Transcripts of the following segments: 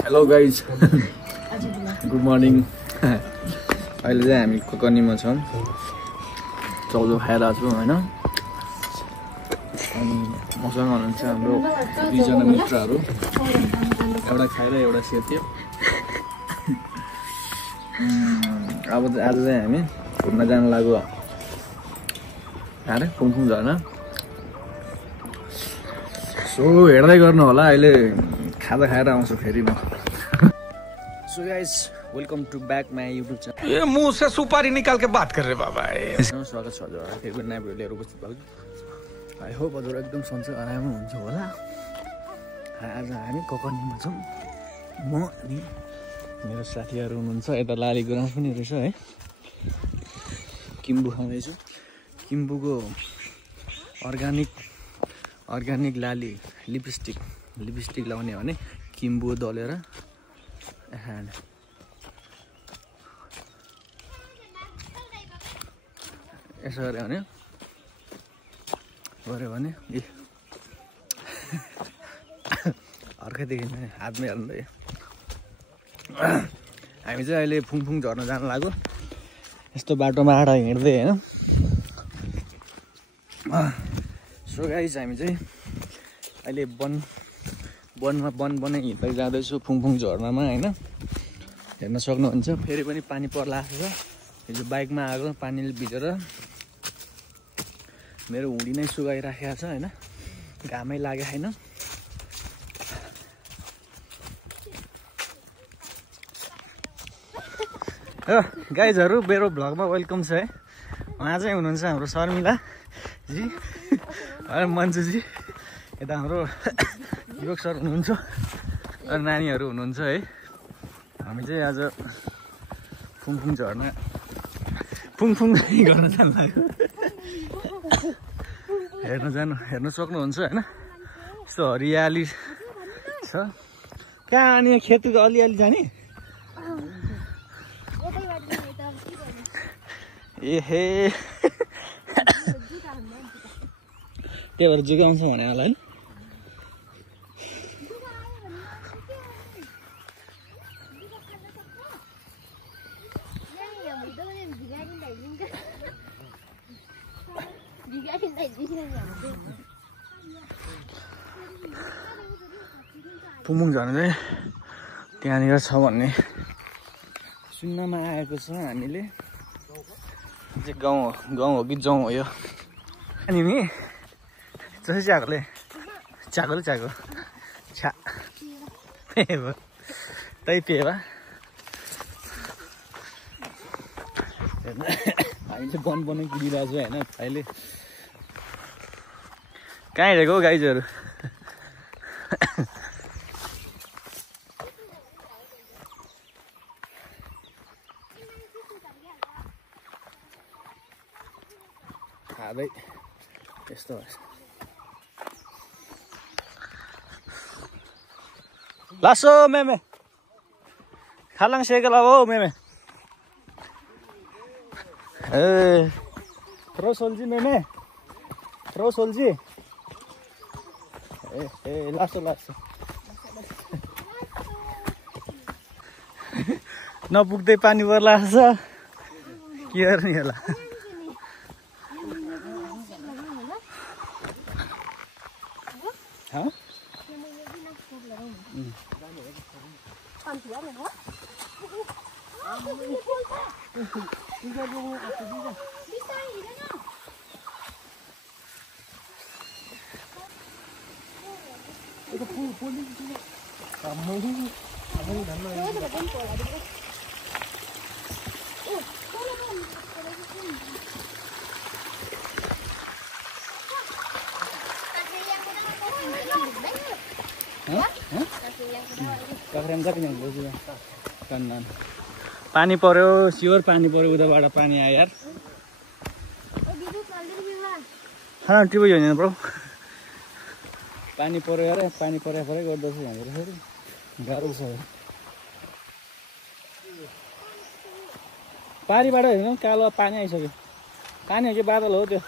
Hello guys good morning अहिले चाहिँ हामी ककनीमा छौँ चौधो खाइरहेको छौँ होइन अनि मसँग हुनुहुन्छ हाम्रो दुईजना मित्रहरू एउटा खाएर एउटा सेत्यो अब आज चाहिँ हामी घुम्न जानु लाग्यो अरे फुङफुङ झर्ना सो हेर्दै गर्नु होला अहिले खाजा खाएर आउँछु फेरि म so guys welcome to back my YouTube channel ये मुंह से सुपारी निकाल के बात कर रहे बाबा स्वागत छ हजुर फेरि पनि नयाँ भिडियो लिएर उपस्थित भएको छु आई होप हजुर एकदम सन्चै आरामै हुन्छ होला आज हामी ककनीमा छौँ म अनि मेरो साथीहरू हुनुहुन्छ यता लाली गुराँस पनि रहेछ है किम्बु खाँदैछु किम्बुको अर्ग्यानिक लाली लिपस्टिक लाउने भने किम्बु दलेर यसो गऱ्यो भने अर्कै देखिन्छ नि हातमै हाल्नु हामी चाहिँ अहिले फुङफुङ झर्न जानु लाग्यो यस्तो बाटोमा आएर हिँड्दै होइन सो गाइस हामी चाहिँ अहिले वनमा हिँड्दै जाँदैछु फुङफुङ झर्नामा होइन हेर्न सक्नुहुन्छ फेरि पनि पानी पर्ला छ हिजो बाइकमा आएको पानीले भिजेर मेरो हुडी नै सुगाइराखेको छ होइन घामै लागेको छैन गाइजहरू मेरो भ्लगमा वेलकम छ है उहाँ चाहिँ हुनुहुन्छ हाम्रो शर्मिला जी मन्जुजी यता हाम्रो युवक सर हुनुहुन्छ अनि नानीहरू हुनुहुन्छ है हामी चाहिँ आज फुङफुङ झर्न गर्न जानु लाग्यो हेर्न सक्नुहुन्छ होइन यस्तो हरियाली छ कहाँ अनि खेतको अलिअलि जाने एहे त्यही भएर जुगाउँछ भने होला है फुङफुङ झर्न चाहिँ त्यहाँनिर छ भन्ने सुन्नमा आएको छ हामीले गाउँ हो कि जाउँ हो यो अनि नि जसै चाकोले छा पेवा त्यही पेवा हामी चाहिँ बनै कुदिरहेको छु होइन अहिले कहाँ हिँडेको हौ गाइजहरू खाँदै यस्तो लासो मेमे खालाङ सेकेल हो मेमे ए थ्रो सोल्जी मेमे थ्रो सोल्जी ए लासो नपुग्दै पानी पर्ला छ के गर्ने होला पानी पर्यो स्योर पानी पर्यो उताबाट पानी आयो यार खाना टिप्यो होइन ब्रो पानी पर्यो यार पानी परे गर्दैछ भनेर फेरि गाह्रो छ पारीबाट हेर्नु कालो पानी आइसक्यो पानी हो कि बादल हो त्यो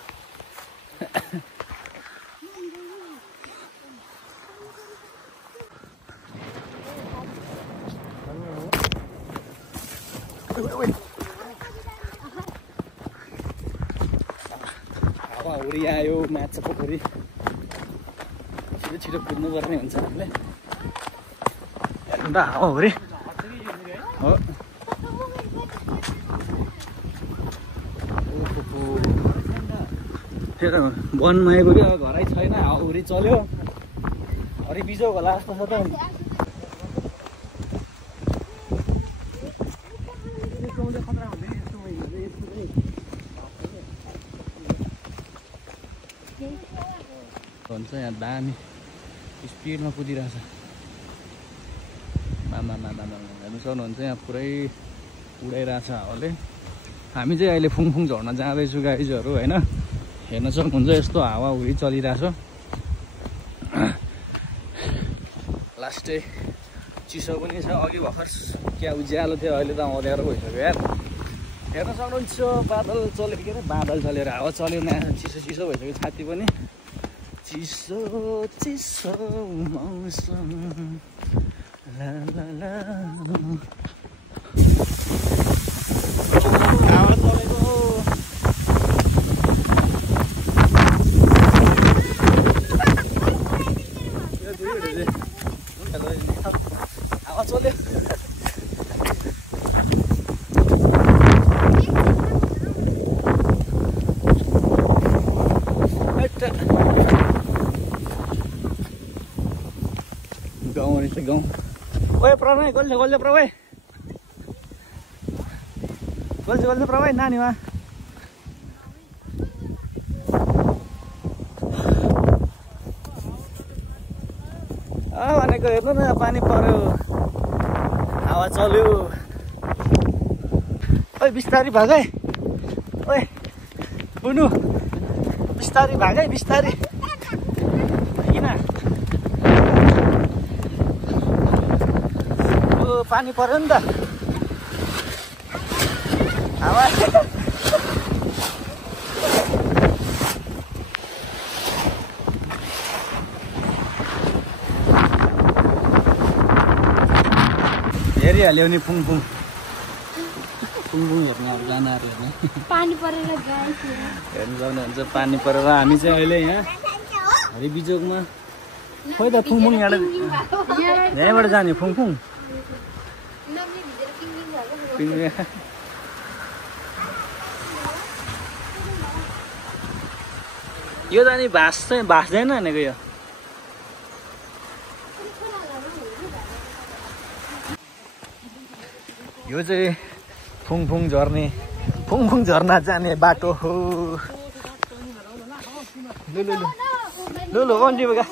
हावाहुरी आयो माछा पोखरी छिटो छिटो कुद्नुपर्ने हुन्छ हामीले हेर्नु त हावाहुरी हो वनमा आइपुग्यो घरै छैन हावाहुरी चल्यो हरि बिजोग होला जस्तो छ त हुन्छ यहाँ दामी स्पिडमा कुदिरहेछ मामा हेर्नु सक्नुहुन्छ यहाँ पुरै उडाइरहेछ हावाले हामी चाहिँ अहिले फुङफुङ झर्न जाँदैछु गाइजहरू होइन हेर्न सक्नुहुन्छ यस्तो हावाहुरी चलिरहेछ लास्टै चिसो पनि छ अघि भर्खर क्या उज्यालो थियो अहिले त अँध्यारो भइसक्यो यार हेर्न सक्नुहुन्छ बादल चलेको के अरे बादल चलेर हावा चल्यो चिसो चिसो भइसक्यो छाती पनि चिसो चिसो मौसम ला ला ला हावा चलेको हावा चल्यो गाउँ रहेछ गाउँ ओए प्रभु गोल्छ प्रभु गोल्छ प्रभु नानी वा भनेको हेर्नु न पानी पर्यो हावा चल्यो ओए बिस्तारी भाग है ओए बुनु बिस्तारी भाग है बिस्तारी किन पानी पर्यो नि त हावा हेरिहाल्यो नि फुङफुङ हेर्ने अब जानाहरू हेर्ने पानी परेर हेर्नु सक्नुहुन्छ पानी परेर हामी चाहिँ अहिले यहाँ हरिबिजोगमा खोइ त फुङफुङ यहाँबाट जाने फुङफुङ यो त अनि भाँच्दैन भनेको यो चाहिँ फुङफुङ झर्ना जाने बाटो हो लु कन्टी बगा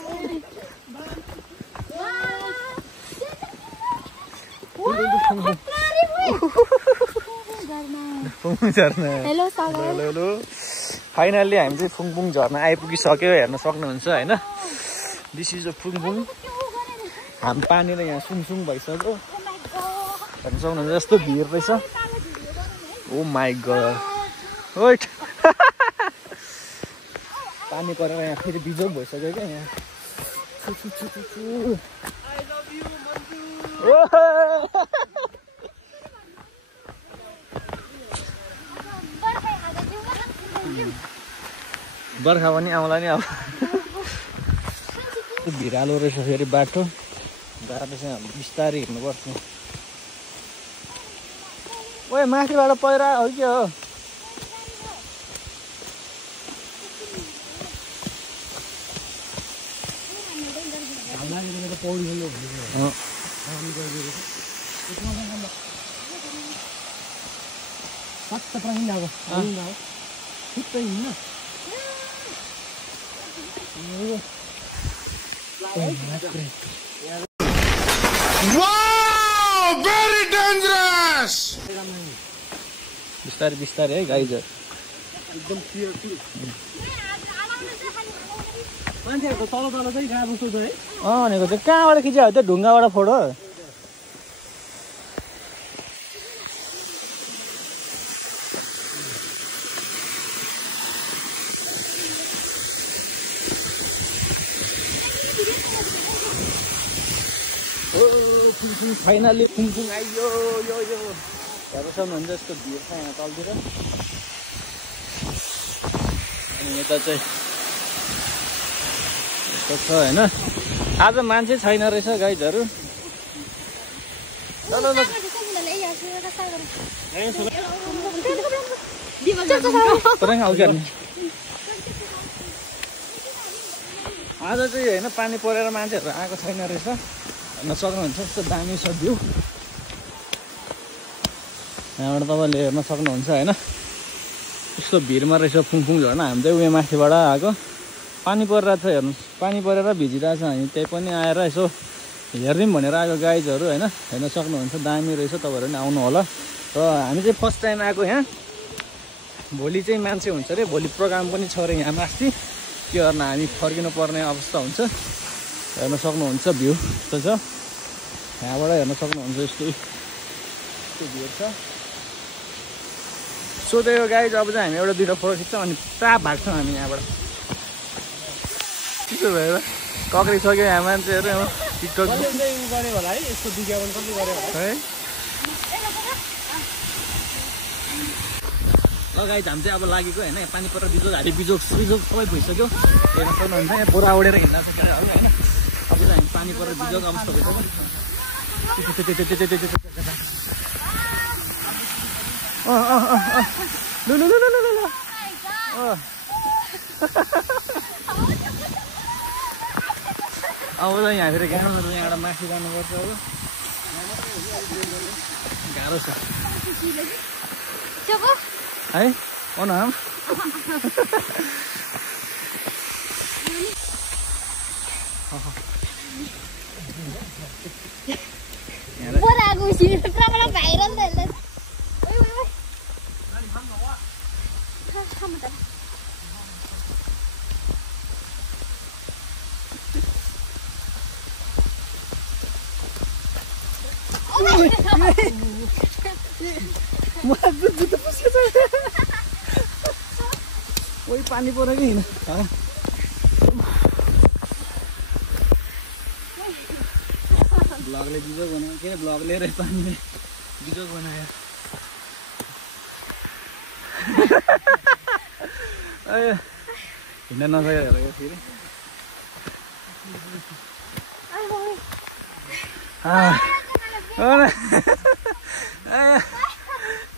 फुङफुङ झर्ना हेलो फाइनल्ली हामी चाहिँ फुङफुङ झर्ना आइपुगिसक्यो हेर्न सक्नुहुन्छ होइन दिस इज अ फुङफुङ हामी पानीले यहाँ सुङसुङ भइसक्यो हेर्न सक्नुहुन्छ यस्तो भिड रहेछ ओ माई गड वेट पानी परेर यहाँ फेरि बिजोग भइसक्यो क्या यहाँ बर्खा पनि आउला नि अब भिरालो रहेछ फेरि बाटो चाहिँ बिस्तारै हिँड्नुपर्छ ओए माथिबाट पहिरा हो के हो Wow, very dangerous. बिस्तारै है गाइजर एकदम क्लियर मान्छेहरुको तल चाहिँ गाह्रो छ है भनेको चाहिँ कहाँबाट खिच्यो त्यो ढुङ्गाबाट फोटो फाइनली फुङफुङ आइयो यो हेर्न सक्नुहुन्छ यस्तो भिड छ यहाँ तलतिर। अनि यता चाहिँ यस्तो छ होइन। आज मान्छे छैन रहेछ गाइजहरू। तरङ आउँछ नि आज चाहिँ होइन पानी परेर मान्छेहरू आएको छैन रहेछ। हेर्न सक्नुहुन्छ यस्तो दामी छ भ्यू। यहाँबाट तपाईँले हेर्न सक्नुहुन्छ होइन यस्तो भिडमा रहेछ फुङफुङ झर्ना। हामी चाहिँ उयो माथिबाट आएको पानी परिरहेको छ हेर्नु। पानी परेर भिजिरहेको छ। हामी त्यही पनि आएर यसो हेरिदिउँ भनेर आएको गाइजहरू होइन। हेर्न सक्नुहुन्छ दामी रहेछ। तपाईँहरू पनि आउनु होला। र हामी चाहिँ फर्स्ट टाइम आएको यहाँ। भोलि चाहिँ मान्छे हुन्छ अरे। भोलि प्रोग्राम पनि छ अरे यहाँ माथि। के गर्न हामी फर्किनु पर्ने अवस्था हुन्छ। हेर्न सक्नुहुन्छ भ्यू यस्तो छ। यहाँबाट हेर्न सक्नुहुन्छ यस्तो भिड छ। सो त्यही हो गाइज। अब चाहिँ हामी एउटा दुईवटा फोटो खिच्छौँ अनि पुरा भाग्छौँ हामी यहाँबाट। त्यसो भएर कक्रिसक्यो यहाँ मान्छेहरू टिकटक है। ल गाइज हामी चाहिँ अब लागेको होइन। यहाँ पानी परेर बिजोग सबै भइसक्यो। हेर्न सक्नुहुन्छ यहाँ बोरा ओढेर हिँड्दा छ केटाहरू होइन। अब चाहिँ हामी पानी परेर बिजोग अवस्था भइसक्यो। लु लु लु लु लु लु अब त यहाँ फेरि गाह्रो यहाँबाट माथि जानुपर्छ। अब गाह्रो छ है नाम वही पानी परेको हिँड ब्लगले बिजोग बनायो के ब्लगले र पानीले बिजोग बनायो। हिँड्न नसकेर हेरेको फेरि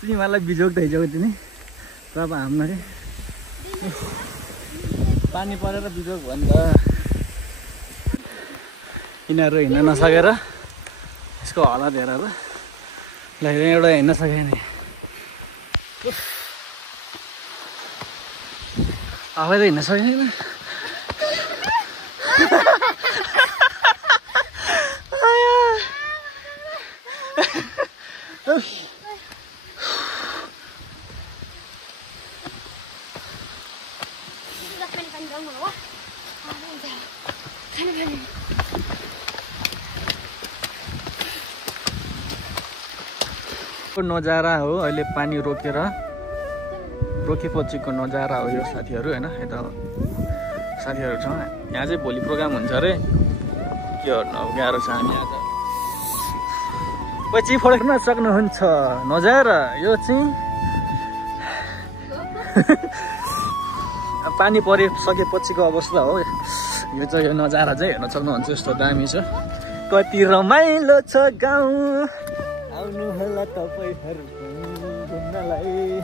तिमीहरूलाई बिजोग धैजाऊ तिमी तब हाम्न रे पानी परेर बिजोग भन्दा यिनीहरू हिँड्न नसकेर यसको हालत हेरेर ल एउटा हिँड्न सकेन। आफै त हिँड्न सकेन। नजारा हो अहिले पानी रोकेपछिको नजारा हो यो साथीहरू होइन। यता साथीहरू छ यहाँ चाहिँ भोलि प्रोग्राम हुन्छ अरे। के गर्नु अब गाह्रो छ। हामी आज पछि फर्क्न सक्नुहुन्छ नजारा यो चाहिँ पानी परिसकेपछिको अवस्था हो यो चाहिँ। यो नजारा चाहिँ हेर्न सक्नुहुन्छ यस्तो दामी छ। कति रमाइलो छ गाउँ आउनु होला तपाईहरु घुम्नलाई।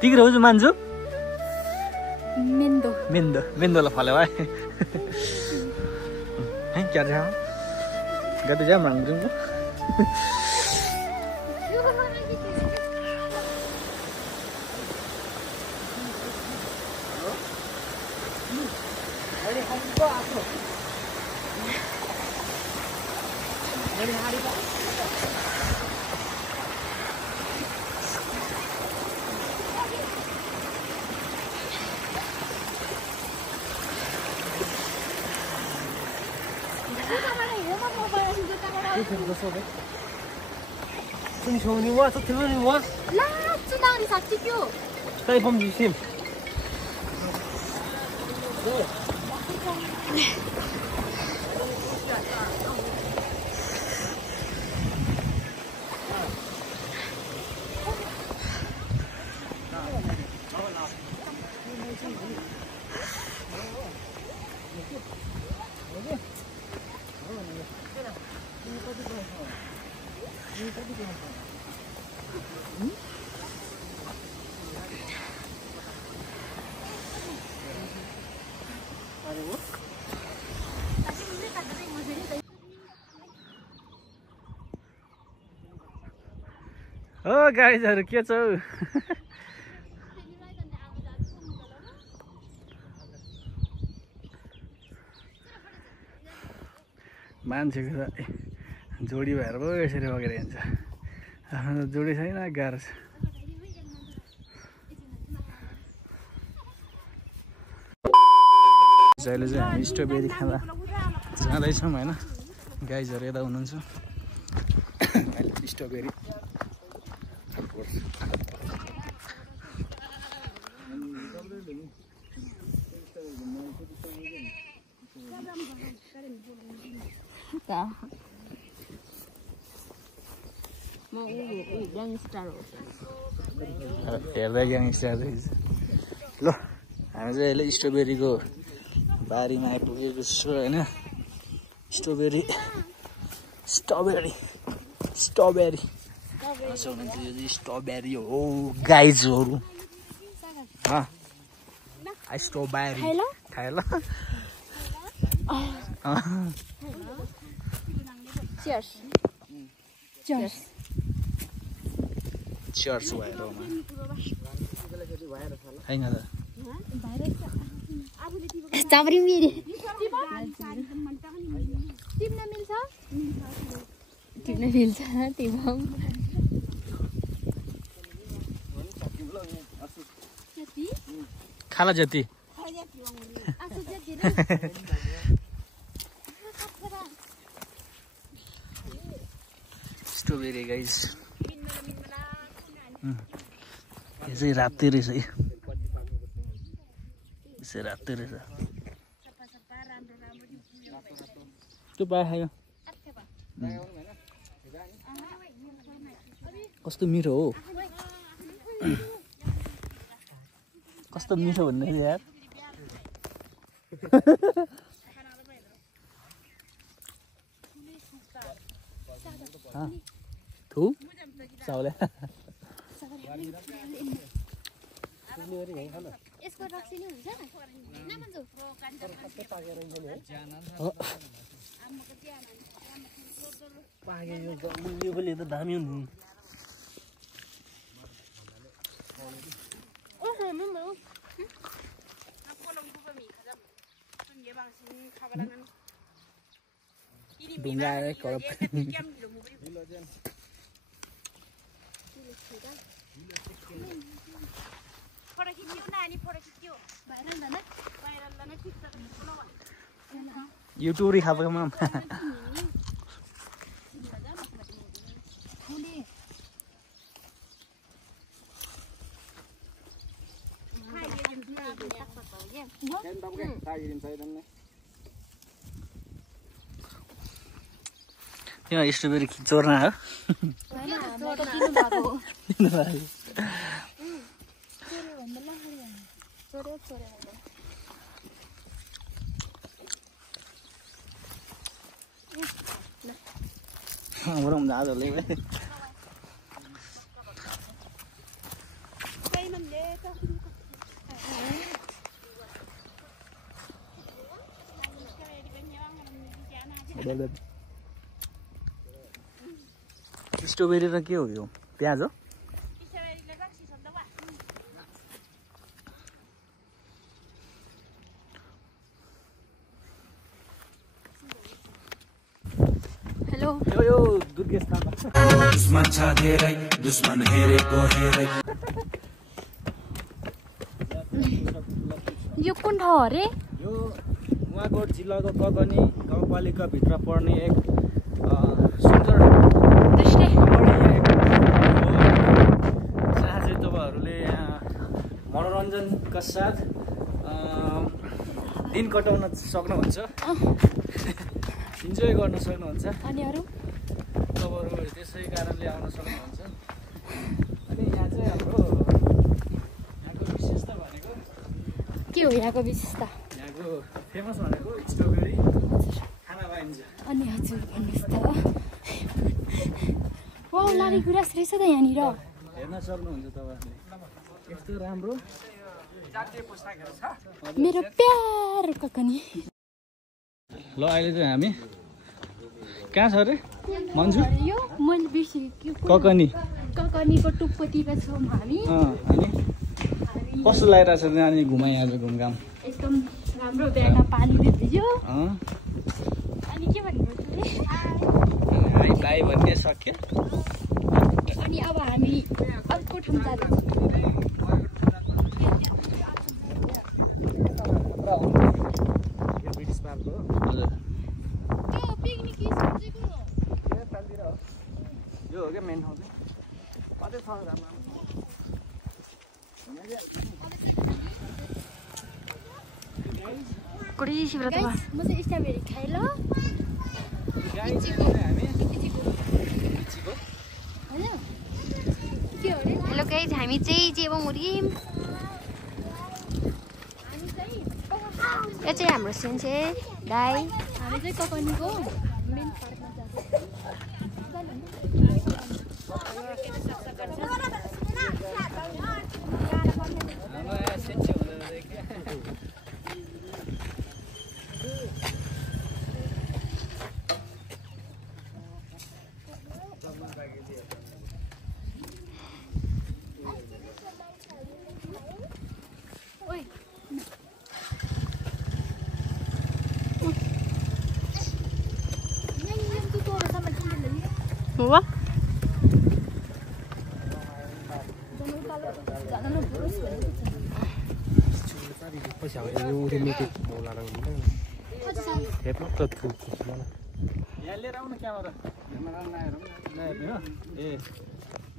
तिग्रो हो मान्जु मेन्दोलाई फल्यो है क्या छ गते जाम राङ्गु 좀 좋으니 와, 또 들으니 와. 라, 쭈다리 사티교. 딸 범 주심. हो गाइजहरु के छ मान्छेको त जोडी भएर पो यसरी बगेर हिँड्छ आफ्नो जोडी छैन गाह्रो छ अहिले चाहिँ हामी स्ट्रबेरी खाँदा जाँदैछौँ होइन गाइजहरु यता हुनुहुन्छ अहिले स्ट्रबेरी हेर्दा ग्याङस्टर रहेछ ल हामी चाहिँ अहिले स्ट्रबेरीको बारीमा आइपुगेको छु होइन स्ट्रबेरी स्ट्रबेरी स्ट्रबेरी हुनुहुन्छ यो चाहिँ स्ट्रबेरी हो गाइजहरु स्ट्रबेरी खाए ल Cheers. Cheers. Cheers भएर हैन त Strawberry मिल्छ टिप्न मिल्छ टिप्न खाला जति स्ट्रबेरी गाइस यो चाहिँ रातै रहेछ है यसै रातै रहेछ त्यो पायो कस्तो मिठो हो कस्तो मिठो भन्ने यार थु चाउले यसको रक्सी नि हुन्छ न मन्जु पागे यो पनि त दामी हुनु ढुङ्गा करप युट्युबरी खाएको माम यो स्ट्रबेरी चोर्ना हो Orang dah ada lewat. Strawberry का क्या हो गया? प्याज हो? हेलो यो दुर्गेश थापा दुश्मन छ धेरै दुश्मन हेरेको हेरै यो कुन ठाउँ अरे यो नुवाकोट जिल्लाको कगनी गाउँपालिका भित्र पर्ने एक सुन्दर जहाँ चाहिँ तपाईहरुले मनोरञ्जनका साथ दिन कटाउन सक्नुहुन्छ इन्जोय गर्न सक्नुहुन्छ अनि अरू तपाईँहरू त्यसै कारणले आउन सक्नुहुन्छ अनि यहाँ चाहिँ हाम्रो यहाँको विशेषता भनेको के हो यहाँको विशेषता यहाँको फेमस भनेको स्ट्रबेरी खाना पाइन्छ अनि हजुर भन्नुहोस् त वा लाली गुराँस रहेछ त यहाँनिर हेर्न सक्नुहुन्छ तपाईँहरूले यस्तो राम्रो मेरो प्यारो ककनी ल अहिले चाहिँ हामी कहाँ छ अरे मन्जु यो मैले बिर्सेँ ककनीको टुप्पोतिर छौँ हामी अनि कस्तो लागिरहेको छ नानी घुमाइहाल्छ घुमघाम एकदम राम्रो बिहान पानी भिज्यो अनि के भन्नु हाई बाई भन्ने सक्यो अनि अब हामी अर्को ठाउँ जाँदैछौँ ब्रिटिस पार्क हो त्यो पिकनिक यो हो क्या मेन ठाउँ चाहिँ अझै छ राम्रो म चाहिँ स्ट्रबेरी खाएँ ल हेलो गाइज हामी चाहिँ जेबम उरिम यो चाहिँ हाम्रो सेन्से दाई हामी चाहिँ ककनीको मेन पार्कमा What?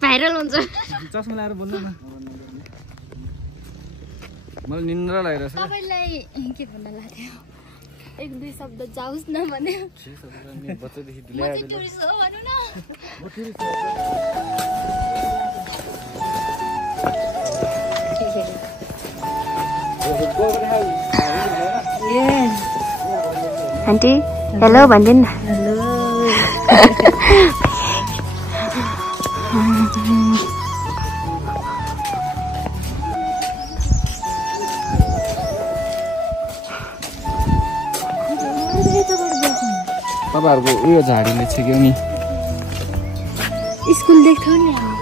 भाइरल हुन्छ चस्मा लगाएर बोल्नु न मलाई निन्द्रा लागिरहेछ तपाईलाई के भन्न लाग्यो एक दुई शब्द जाओस् न भने बच्चादेखि म चाहिँ टुरिस्ट हो भनौँ न आन्टी हेलो भनिदिनु न तपाईँहरूको उयो झाडीले छेक्यो नि स्कुल देख्थ्यौ नि